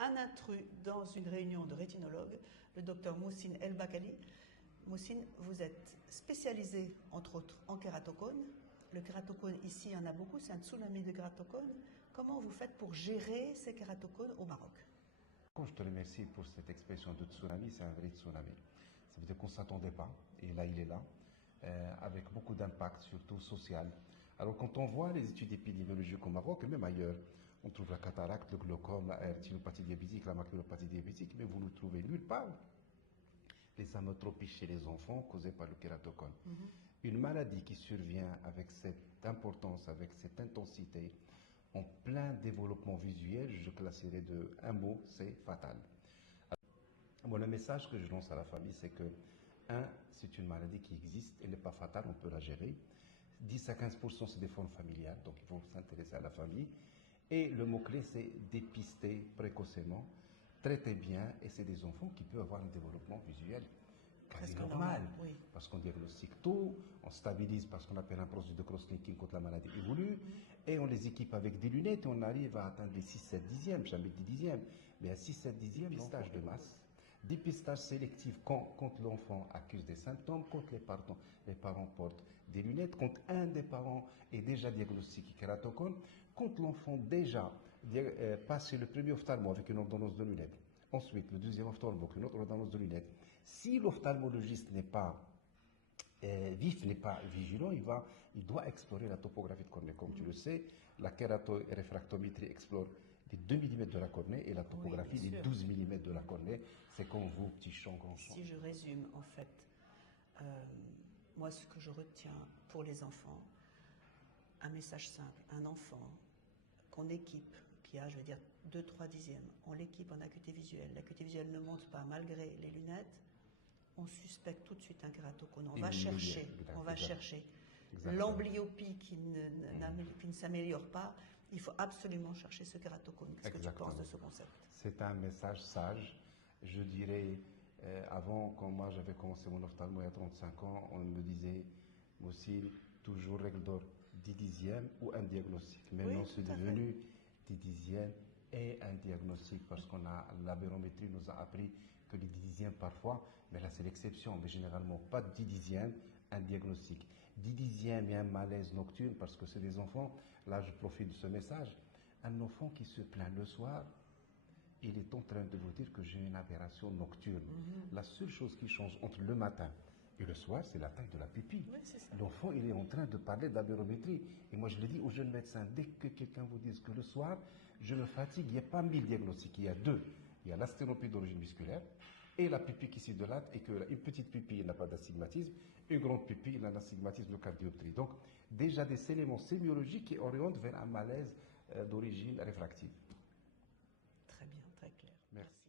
un intrus dans une réunion de rétinologues, le docteur Moussine El Bakali. Moussine, vous êtes spécialisé, entre autres, en kératocone. Le kératocone, ici, il y en a beaucoup, c'est un tsunami de kératocone. Comment vous faites pour gérer ces kératocones au Maroc? Je te remercie pour cette expression de tsunami, c'est un vrai tsunami. Ça veut dire qu'on ne s'attendait pas, et là il est là, avec beaucoup d'impact, surtout social. Alors quand on voit les études épidémiologiques au Maroc, et même ailleurs, on trouve la cataracte, le glaucome, la rétinopathie diabétique, la maculopathie diabétique, mais vous ne trouvez nulle part les amétropies chez les enfants causées par le kératocone. Une maladie qui survient avec cette importance, avec cette intensité, en plein développement visuel, je classerais de un mot, c'est fatal. Alors, le message que je lance à la famille, c'est que, c'est une maladie qui existe, elle n'est pas fatale, on peut la gérer. 10 à 15%, c'est des formes familiales, donc il faut s'intéresser à la famille. Et le mot-clé, c'est dépister précocement, traiter bien, et c'est des enfants qui peuvent avoir un développement visuel quasi normal, oui. Parce qu'on diagnostique tôt, on stabilise parce qu'on appelle un processus de cross-linking quand la maladie évolue, et on les équipe avec des lunettes, et on arrive à atteindre les 6-7 dixièmes, jamais 10 dixièmes, mais à 6-7 dixièmes, dépistage de masse. Dépistage sélectif quand l'enfant accuse des symptômes, quand les parents portent des lunettes, quand un des parents est déjà diagnostiqué kératocone, quand l'enfant déjà passe chez le premier ophtalmo avec une ordonnance de lunettes. Ensuite, le deuxième ophtalmo avec une autre ordonnance de lunettes. Si l'ophtalmologiste n'est pas vif, n'est pas vigilant, il doit explorer la topographie de cornée. Comme tu le sais, la kératoréfractométrie explore les 2 mm de la cornée et la topographie les 12 mm de la cornée. C'est comme vous, petit champ, grand champ. Si je résume, en fait, moi, ce que je retiens pour les enfants, un message simple, un enfant qu'on équipe, qui a, je vais dire, 2-3 dixièmes, on l'équipe en acuité visuelle. L'acuité visuelle ne monte pas malgré les lunettes, on suspecte tout de suite un kératocone. On va chercher l'amblyopie qui ne s'améliore pas. Il faut absolument chercher ce kératocone. Qu'est-ce que tu penses de ce concept? C'est un message sage. Je dirais, avant, quand moi j'avais commencé mon ophtalmo il y a 35 ans, on me disait, Moussine, toujours règle d'or, 10 dixièmes ou un diagnostic. Maintenant, c'est devenu 10 dixièmes et un diagnostic parce qu'on a, la barométrie nous a appris que les 10 dixièmes parfois, mais là c'est l'exception, mais généralement pas de 10 dixièmes, un diagnostic. 10 dixièmes et un malaise nocturne parce que c'est des enfants, là je profite de ce message, un enfant qui se plaint le soir, il est en train de vous dire que j'ai une aberration nocturne. La seule chose qui change entre le matin et le soir, c'est la taille de la pupille. Oui, l'enfant, il est en train de parler d'aberrométrie. Et moi, je le dis aux jeunes médecins, dès que quelqu'un vous dise que le soir, je me fatigue, il n'y a pas 1000 diagnostics, il y a 2. Il y a l'asténopie d'origine musculaire et la pupille qui s'idolâtre et qu'une petite pupille n'a pas d'astigmatisme, une grande pupille il a un astigmatisme de cardioptrie. Donc, déjà des éléments sémiologiques qui orientent vers un malaise d'origine réfractive. Très bien, très clair. Merci.